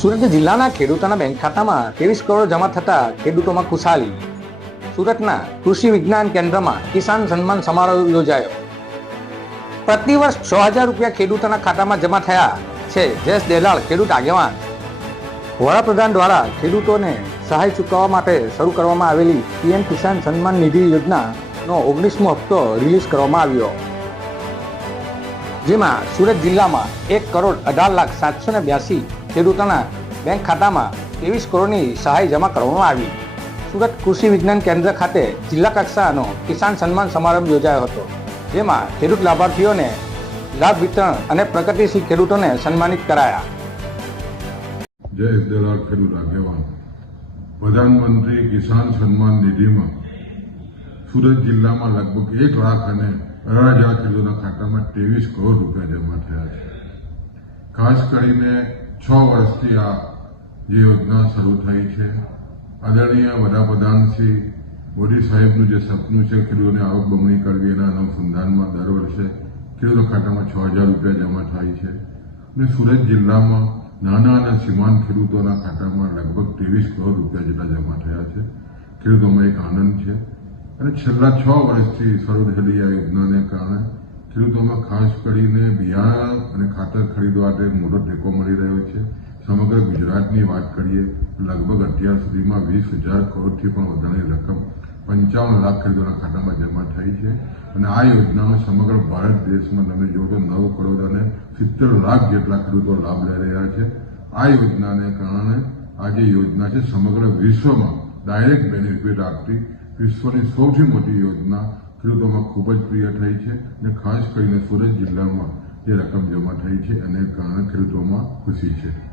સુરત જિલ્લાના ખેડૂતોના બેંક ખાતામાં ત્રેવીસ કરોડ જમા થતા ખેડૂતોમાં ખુશાલી. સુરતના કૃષિ વિજ્ઞાન કેન્દ્રમાં કિસાન સન્માન સમારોહ યોજાયો. પ્રતિવર્ષ છ હજાર રૂપિયા ખેડૂતોના ખાતામાં જમા થયા છે. જયેશ દેલાળ, ખેડૂત આગેવાન. વડાપ્રધાન દ્વારા ખેડૂતોને સહાય ચૂકવવા માટે શરૂ કરવામાં આવેલી પીએમ કિસાન સન્માન નિધિ યોજનાનો ઓગણીસમો હપ્તો રિલીઝ કરવામાં આવ્યો. જેમાં સુરત જિલ્લામાં એક કરોડ અઢાર લાખ સાતસો ને બ્યાસી ખેડૂતોના બેંક ખાતામાં ત્રેવીસ કરોડની સહાય જમા કરવામાં આવી. સુરત કૃષિ વિજ્ઞાન કેન્દ્ર ખાતે જિલ્લા કક્ષાનો કિસાન સન્માન સમારંભ યોજાયો હતો, જેમાં ખેડૂત લાભાર્થીઓને લાભ વિતરણ અને પ્રગતિશીલ ખેડૂતોને સન્માનિત કરાયા. જય ખેડૂત આગેવાન. પ્રધાનમંત્રી કિસાન સન્માન નિધિમાં સુરત જિલ્લામાં લગભગ એક લાખ અને અઢાર હજાર ખેડૂતોના ખાતામાં ત્રેવીસ કરોડ રૂપિયા જમા થયા છે. ખાસ કરીને છ વર્ષથી આ જે યોજના શરૂ થઈ છે. આદરણીય વડાપ્રધાન શ્રી મોદી સાહેબનું જે સપનું છે ખેડૂતોને આવક બમણી કરવી એના અનુસંધાનમાં દર વર્ષે ખેડૂતો ખાતામાં છ હજાર રૂપિયા જમા થાય છે. અને સુરત જિલ્લામાં નાના અને સીમાંત ખેડૂતોના ખાતામાં લગભગ ત્રેવીસ કરોડ રૂપિયા જેટલા જમા થયા છે. ખેડૂતોમાં એક આનંદ છે. અને છેલ્લા છ વર્ષથી શરૂ થયેલી આ યોજનાને કારણે ખેડૂતોમાં ખાસ કરીને બિયારણ અને ખાતર ખરીદવા માટે મોટો ટેકો મળી રહ્યો છે. સમગ્ર ગુજરાતની વાત કરીએ લગભગ અત્યાર સુધીમાં વીસ હજાર કરોડથી પણ વધારાની રકમ પંચાવન લાખ ખેડૂતોના ખાતામાં જમા થઈ છે. અને આ યોજનાનો સમગ્ર ભારત દેશમાં તમે જો તો નવ કરોડ અને સિત્તેર લાખ જેટલા ખેડૂતો લાભ લઈ રહ્યા છે. આ યોજનાને કારણે આ જે યોજના છે સમગ્ર વિશ્વમાં ડાયરેક્ટ બેનિફિટ આપતી વિશ્વની સૌથી મોટી યોજના ખેડૂતોમાં ખૂબ જ પ્રિય થઈ છે અને ખાસ કરીને સુરત જિલ્લામાં જે રકમ જમા થઈ છે, એને કારણે ખેડૂતોમાં ખુશી છે.